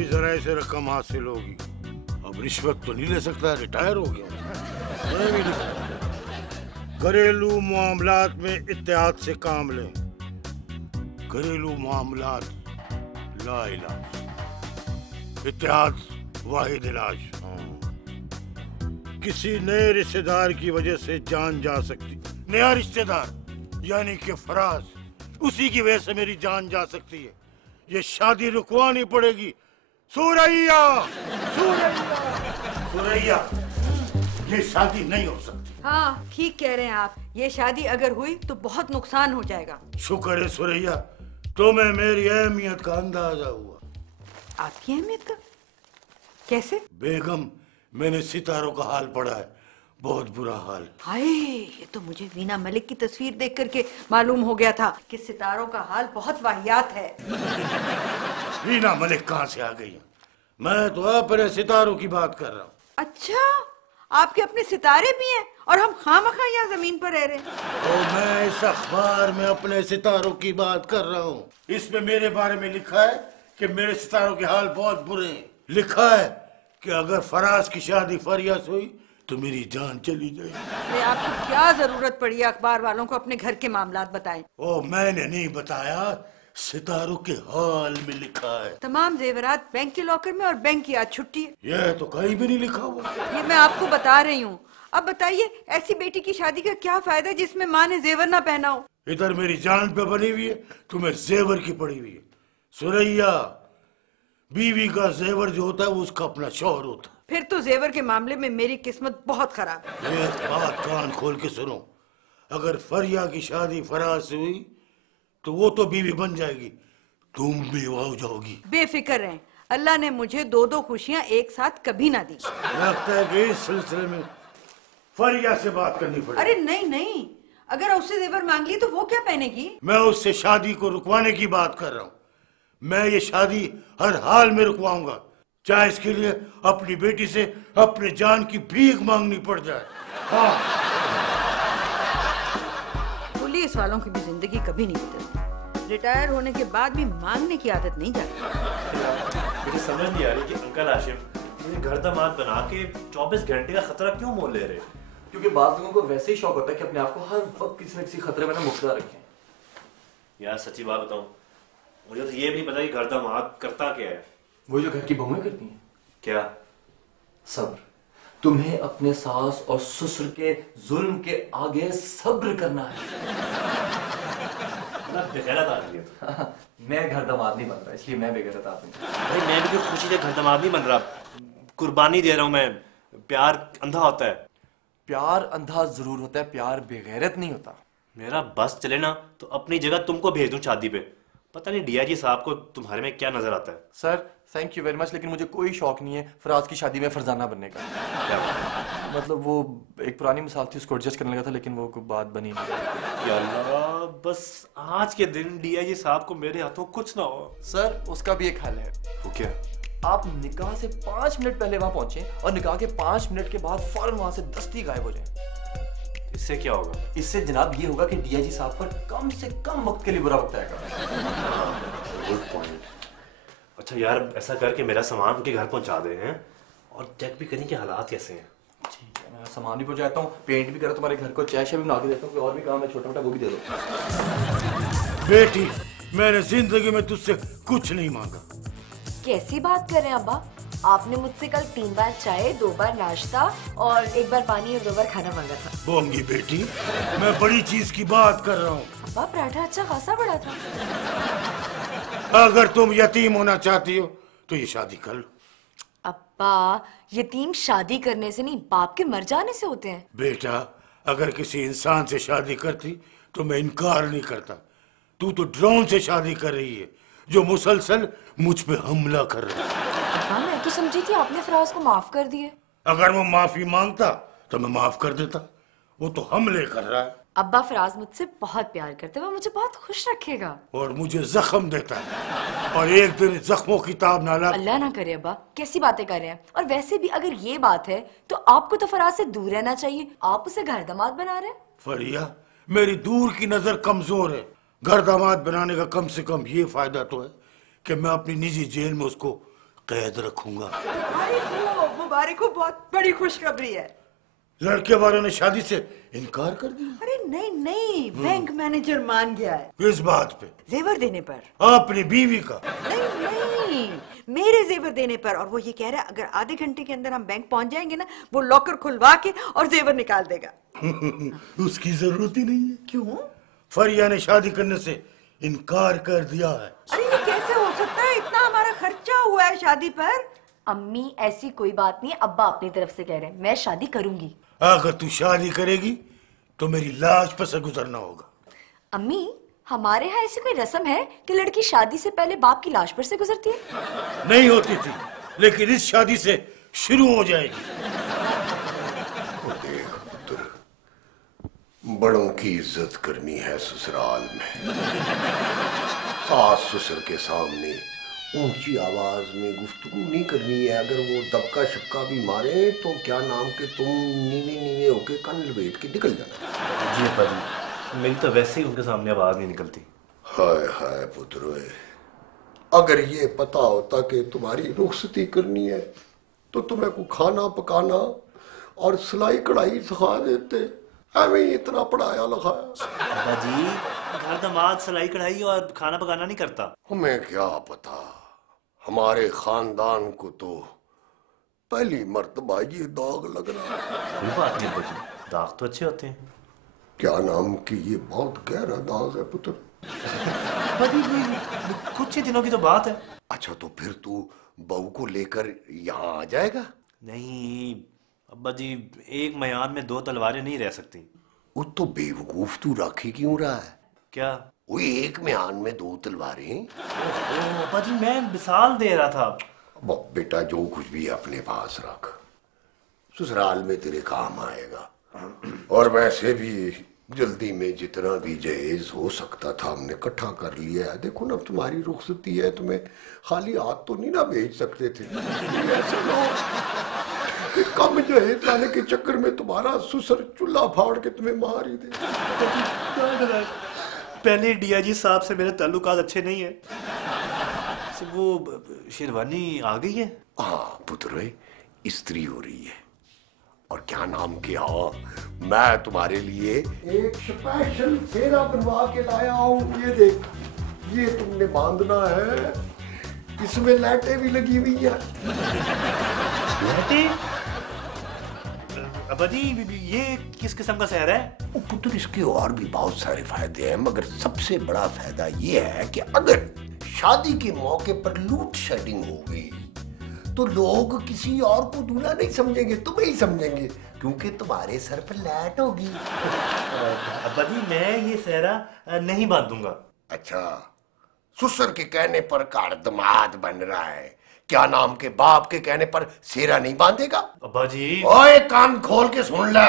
भी जरा से रकम हासिल होगी। अब रिश्वत तो नहीं ले सकता, रिटायर हो गया। मैं भी नहीं। घरेलू मामलात में इत्तेहाद से काम लें। घरेलू मामलात ला इलाज, इत्तेहाद वाहिद इलाज। किसी नए रिश्तेदार की वजह से जान जा सकती, नया रिश्तेदार यानी कि फराज, उसी की वजह से मेरी जान जा सकती है। ये शादी रुकवानी पड़ेगी। सुरैया, सुरैया, सुरैया, ये शादी नहीं हो सकती। हाँ ठीक कह रहे हैं आप, ये शादी अगर हुई तो बहुत नुकसान हो जाएगा। शुक्र है सुरैया, तुम्हें मेरी अहमियत का अंदाजा हुआ। आपकी अहमियत का? कैसे? बेगम, मैंने सितारों का हाल पढ़ा है, बहुत बुरा हाल। हाय, ये तो मुझे वीना मलिक की तस्वीर देख करके मालूम हो गया था कि सितारों का हाल बहुत वाहियात है। वीना मलिक कहाँ से आ गई है? मैं तो अपने सितारों की बात कर रहा हूँ। अच्छा, आपके अपने सितारे भी हैं और हम खामखा यहाँ जमीन पर रह रहे हैं। तो मैं इस अखबार में अपने सितारों की बात कर रहा हूँ। इसमें मेरे बारे में लिखा है कि मेरे सितारों के हाल बहुत बुरे हैं। लिखा है कि अगर फराज की शादी फरिया से हुई तो मेरी जान चली जाएगी। आपको क्या जरूरत पड़ी अखबार वालों को अपने घर के मामलात बताएं? ओ, मैंने नहीं बताया, सितारों के हाल में लिखा है। तमाम जेवरात बैंक के लॉकर में और बैंक की आज छुट्टी है। यह तो कहीं भी नहीं लिखा हुआ। ये मैं आपको बता रही हूँ। अब बताइए, ऐसी बेटी की शादी का क्या फायदा जिसमें माँ ने जेवर ना पहना हो? इधर मेरी जान पे बनी हुई है, तुम्हें जेवर की पड़ी हुई है। सुरैया, बीवी का जेवर जो होता है वो उसका अपना शौहर होता है। फिर तो जेवर के मामले में मेरी किस्मत बहुत खराब है। एक बात कान खोल के सुनो, अगर फरिया की शादी फराज से हुई तो वो तो बीवी बन जाएगी, तुम बेवा हो जाओगी। बेफिक्र रहें, अल्लाह ने मुझे दो दो खुशियाँ एक साथ कभी ना दी। लगता है कि इस सिलसिले में फरिया से बात करनी पड़ेगी। अरे नहीं नहीं, अगर उससे जेवर मांग ली तो वो क्या पहनेगी? मैं उससे शादी को रुकवाने की बात कर रहा हूँ। मैं ये शादी हर हाल में रुकवाऊंगा, चाहे इसके लिए अपनी बेटी से अपने जान की भीख मांगनी पड़ जाए। हाँ, पुलिस वालों की भी जिंदगी कभी नहीं बदलती। रिटायर होने के बाद भी मांगने की आदत नहीं जाती। मुझे समझ नहीं आ रही कि अंकल आशिम मुझे घर दामाद बना के 24 घंटे का खतरा क्यों मोल ले रहे हैं? क्योंकि बात लोगों को वैसे ही शौक होता है कि अपने आप को हर वक्त किसी न किसी खतरे में ना मुबतला रखें। यार सच्ची बात बताऊं, मुझे तो ये भी पता कि घर दामाद करता क्या है। वो जो घर की बहुएं करती हैं। क्या? सब्र। तुम्हें अपने सास और ससुर के जुल्म के आगे सब्र करना है। बेगैरत आदमी है। मैं घर दामाद नहीं बन रहा, इसलिए मैं बेगैरत आदमी। भाई मैं भी तो खुशी से घर दामाद नहीं बन रहा, कुर्बानी दे रहा हूं मैं। प्यार अंधा होता है। प्यार अंधा जरूर होता है, प्यार बेगैरत नहीं होता। मेरा बस चले ना तो अपनी जगह तुमको भेज दूं शादी पे। पता नहीं डीआईजी साहब को तुम्हारे में क्या नजर आता है। Sir thank you very much, लेकिन मुझे कोई शौक नहीं है फराज की शादी में फरजाना बनने का। मतलब वो एक पुरानी मिसाल थी, उसको एडजस्ट करने लगा था, लेकिन वो बात बनी नहीं। या अल्लाह, बस आज के दिन डीआईजी साहब को मेरे हाथों कुछ ना हो। सर उसका भी एक हल है। वो क्या? आप निकाह से 5 मिनट पहले वहां पहुंचे और निकाह के 5 मिनट के बाद फौरन वहां से दस्ती गायब हो जाए। इससे क्या होगा? इससे जनाब ये होगा कि डीआईजी साहब पर कम से कम वक्त के लिए बुरा वक्त आएगा। Good point. अच्छा यार, ऐसा करके मेरा सामान उनके घर पहुंचा दे हैं और चेक भी करें कि हालात कैसे हैं। ठीक है, मैं सामान भी पहुंचाता हूँ, पेंट भी करा तुम्हारे घर को, चाय भी बना के देता हूँ, और भी काम है छोटा मोटा वो भी दे दो। बेटी, मैंने जिंदगी में तुझसे कुछ नहीं मांगा। कैसी बात कर रहे हैं अब्बा? आपने मुझसे कल 3 बार चाय, 2 बार नाश्ता और 1 बार पानी और 2 बार खाना मांगा था। बोंगी बेटी, मैं बड़ी चीज की बात कर रहा हूँ। अब्बा पराठा अच्छा खासा बड़ा था। अगर तुम यतीम होना चाहती हो तो ये शादी कर लो। अब्बा यतीम शादी करने से नहीं, बाप के मर जाने से होते हैं। बेटा, अगर किसी इंसान से शादी करती तो मैं इनकार नहीं करता। तू तो ड्रोन से शादी कर रही है जो मुसलसल मुझ पे हमला कर रहा है। अब्बा मैं तो समझी थी आपने फराज को माफ कर दिए। अगर वो माफी मांगता तो मैं माफ कर देता, वो तो हमले कर रहा है। अब्बा फराज मुझसे बहुत प्यार करते हैं, वो मुझे बहुत खुश रखेगा और मुझे जख्म देता है, और एक दिन जख्मों की ताब ना ला। अल्लाह ना करे अब्बा, कैसी बातें कर रहे हैं। और वैसे भी अगर ये बात है तो आपको तो फराज से दूर रहना चाहिए, आप उसे घर दामाद बना रहे हैं। फरिया, मेरी दूर की नजर कमजोर है। घर दामाद बनाने का कम से कम ये फायदा तो है कि मैं अपनी निजी जेल में उसको कैद रखूंगा। मुबारक हो, बहुत बड़ी खुशखबरी है। लड़के वालों ने शादी से इनकार कर दिया। अरे नहीं नहीं, बैंक मैनेजर मान गया है। किस बात पे? जेवर देने पर। अपनी बीवी का? नहीं नहीं, मेरे जेवर देने पर। और वो ये कह रहा है अगर आधे घंटे के अंदर हम बैंक पहुंच जाएंगे ना, वो लॉकर खुलवा के और जेवर निकाल देगा। उसकी जरूरत ही नहीं है। क्यों? फरिया ने शादी करने से इनकार कर दिया है। अरे ये कैसे हो सकता है? इतना हमारा खर्चा हुआ है शादी पर। अम्मी ऐसी कोई बात नहीं, अब्बा अपनी तरफ से कह रहे हैं, मैं शादी करूंगी। अगर तू शादी करेगी तो मेरी लाश पर से गुजरना होगा। अम्मी हमारे यहाँ ऐसी कोई रस्म है कि लड़की शादी से पहले बाप की लाश पर से गुजरती है? नहीं होती थी, लेकिन इस शादी से शुरू हो जाएगी। देख पुत्र, बड़ों की इज्जत करनी है ससुराल में। सास ससुर के सामने ऊंची आवाज में गुफ्तगू नहीं करनी है। अगर वो दबका शक्का भी मारे तो क्या नाम के तुम नीवे नीवे होके कन लपेट के निकल जाना। जी अब्बा जी, मेरी तो वैसे ही उनके सामने आवाज नहीं निकलती। हाय हाय पुत्र, अगर ये पता होता कि तुम्हारी रुखसती करनी है तो तुम्हें को खाना पकाना और सिलाई कढ़ाई सिखा देते। एवं ही इतना पढ़ाया लिखाया। अब्बा जी, घर दामाद सिलाई कढ़ाई और खाना पकाना नहीं करता। हमें क्या पता, हमारे खानदान को तो पहली मर्तबा ये दाग लग रहा है। कोई बात नहीं अब्बा जी, दाग तो अच्छे होते हैं। क्या नाम की ये बहुत गहरा दाग है पुत्र। अब्बा जी, कुछ ही दिनों की तो बात है। अच्छा तो फिर तू बहू को लेकर यहाँ आ जाएगा? नहीं अब्बा जी, एक मयान में दो तलवारें नहीं रह सकती। वो तो बेवकूफ तू राखी क्यों रहा है? क्या? वो एक म्यान में दो तलवारें? अब्बा जी, मैं मिसाल दे रहा था। बेटा जो कुछ भी अपने पास रख, ससुराल में तेरे काम आएगा। और वैसे भी जल्दी में जितना भी जहेज हो सकता था हमने इकट्ठा कर लिया है। देखो ना तुम्हारी रुखसती है, तुम्हें खाली हाथ तो नहीं ना भेज सकते थे। ऐसे लोग कि कम जहेज लाने के चक्कर में तुम्हारा ससुर चूल्हा फाड़ के तुम्हें मार ही दे। पहले डीआईजी साहब से मेरे ताल्लुकात अच्छे नहीं है। वो शेरवानी आ गई है? हाँ पुत्र, स्त्री हो रही है। और क्या नाम के, हाँ मैं तुम्हारे लिए एक स्पेशल सेरा बनवा के लाया हूँ। ये देख, ये तुमने बांधना है, इसमें लाइटें भी लगी हुई है। लाइटें? अब्बा जी, ये किस किस्म का सेहरा है? ओ पुत्र, इसके और भी बहुत सारे फायदे हैं, मगर सबसे बड़ा फायदा ये है कि अगर शादी के मौके पर लूट शेडिंग हो गई तो लोग किसी और को दूल्हा नहीं समझेंगे, तुम्हें ही समझेंगे, क्योंकि तुम्हारे सर पर लाइट होगी। अब्बा जी, मैं ये सेहरा नहीं बांधूंगा। अच्छा, ससुर के कहने पर कार दामाद बन रहा है, क्या नाम के बाप के कहने पर सेरा नहीं बांधेगा? अब्बा जी, ओए कान खोल के सुन ले,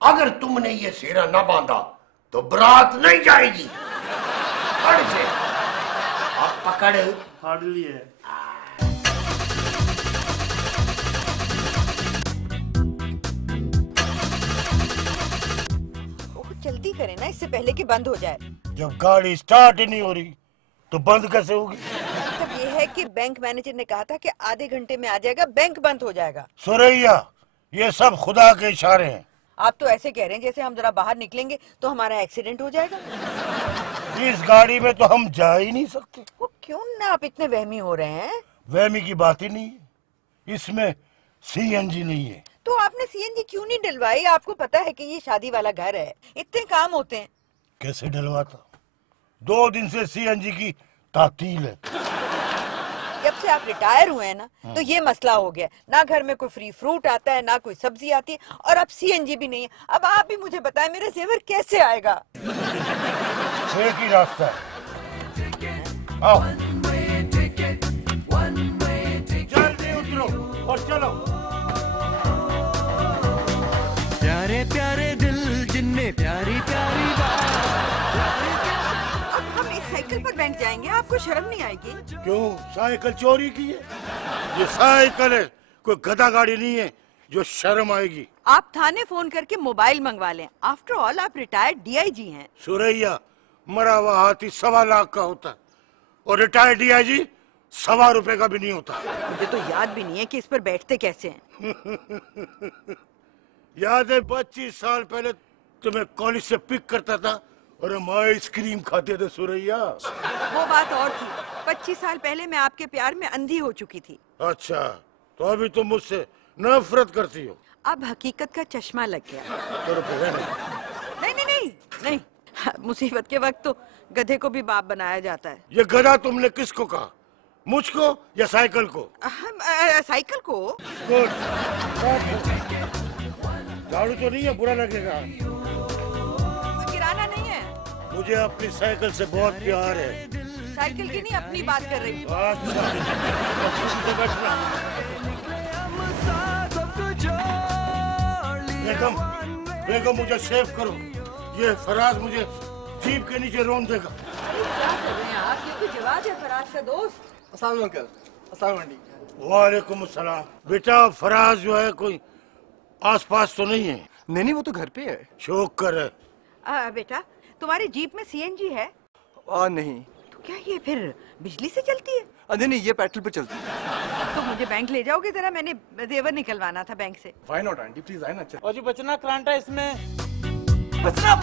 अगर तुमने ये सेरा ना बांधा तो बारात नहीं जाएगी। पकड़ से, अब पकड़। फाड़ लिए। जल्दी करें ना, इससे पहले कि बंद हो जाए। जब गाड़ी स्टार्ट ही नहीं हो रही तो बंद कैसे होगी? मतलब ये है कि बैंक मैनेजर ने कहा था कि आधे घंटे में आ जाएगा, बैंक बंद हो जाएगा। सुरैया, ये सब खुदा के इशारे हैं। आप तो ऐसे कह रहे हैं जैसे हम जरा बाहर निकलेंगे तो हमारा एक्सीडेंट हो जाएगा। इस गाड़ी में तो हम जा ही नहीं सकते। वो क्यों ना आप इतने वहमी हो रहे हैं? वहमी की बात ही नहीं है, इसमें सीएनजी नहीं है। तो आपने सीएनजी क्यों नहीं डलवाई? आपको पता है कि ये शादी वाला घर है, इतने काम होते हैं। कैसे डलवाता? 2 दिन से सीएनजी की तातील है। जब से आप रिटायर हुए हैं ना, तो ये मसला हो गया। ना घर में कोई फ्री फ्रूट आता है, ना कोई सब्जी आती है, और अब सीएनजी भी नहीं है। अब आप भी मुझे बताएं, मेरा जेवर कैसे आएगा? एक ही रास्ता है, आओ जल्दी उतरो और चलो। प्यारे प्यारे दिल जिनमें प्यारी प्यारी अब हम इस साइकिल पर बैंक जाएंगे, आपको शर्म नहीं आएगी? क्यों, साइकिल चोरी की है? ये साइकिल है, कोई गधा गाड़ी नहीं है जो शर्म आएगी। आप थाने फोन करके मोबाइल मंगवा लें। आफ्टर ऑल आप रिटायर्ड डीआईजी हैं। सुरैया, मरा हुआ हाथी 1.25 लाख का होता है और रिटायर्ड डीआईजी 1.25 रुपए का भी नहीं होता। मुझे तो याद भी नहीं है कि इस पर बैठते कैसे हैं। याद है 25 साल पहले तुम्हें कॉलेज से पिक करता था और हम आइसक्रीम खाते थे सुरैया। वो बात और थी। 25 साल पहले मैं आपके प्यार में अंधी हो चुकी थी। अच्छा, तो अभी तुम मुझसे नफरत करती हो। अब हकीकत का चश्मा लग गया। चलो फिर है ना? नहीं नहीं नहीं नहीं, मुसीबत के वक्त तो गधे को भी बाप बनाया जाता है। ये गधा तुमने किसको कहा, मुझको या साइकिल को? साइकिल को। गुड। झाड़ू तो नहीं है, बुरा लगेगा। गिराना नहीं है। मुझे अपनी साइकिल से बहुत प्यार है। साइकिल की नहीं, अपनी बात कर रही हूँ। अच्छा, बेगम, बेगम मुझे सेव करो। ये फराज मुझे जीप के नीचे रोन देगा। क्या कर रहे हैं आप? ये तो जवाब है फराज का दोस्त। अस्सलाम अंकल। अस्सलाम आंटी। वालेकुम अस्सलाम। बेटा फराज जो है कोई आसपास तो नहीं है? नहीं, वो तो घर पे है। शौक कर है। बेटा तुम्हारी जीप में सीएनजी है? नहीं। तो क्या ये फिर बिजली से चलती है? नहीं, ये पेट्रोल पे चलती है। तो मुझे बैंक ले जाओगे जरा, मैंने जेवर निकलवाना था बैंक से। व्हाई नॉट आंटी, प्लीज आए ना। अच्छा और जी बचना करांटा इसमें। बचना।